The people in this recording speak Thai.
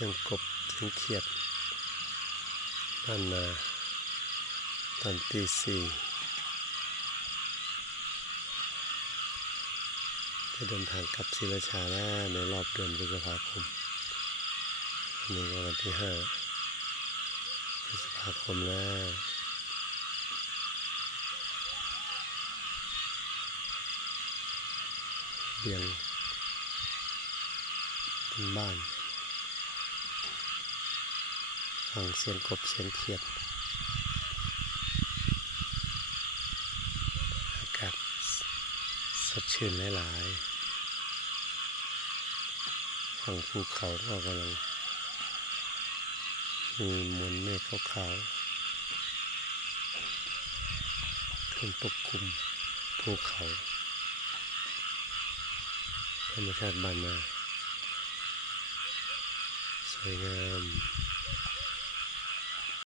สียงกบเสียงเขียดบ้านนาตอนตี 4จะเดินทางกลับศรีราชาแล้วในรอบเดือนพฤษภาคมวันนี้ก็วันที่ 5 พฤษภาคมแล้วเบียงบ้านฟังเสียงกบเสียงเขียดอากาศสดชื่นหลายๆฝั่งภูเขาก็กำลังมีมวลเมฆขาวๆขึ้นปกคลุมภูเขาธรรมชาติบ้านนาสวยงาม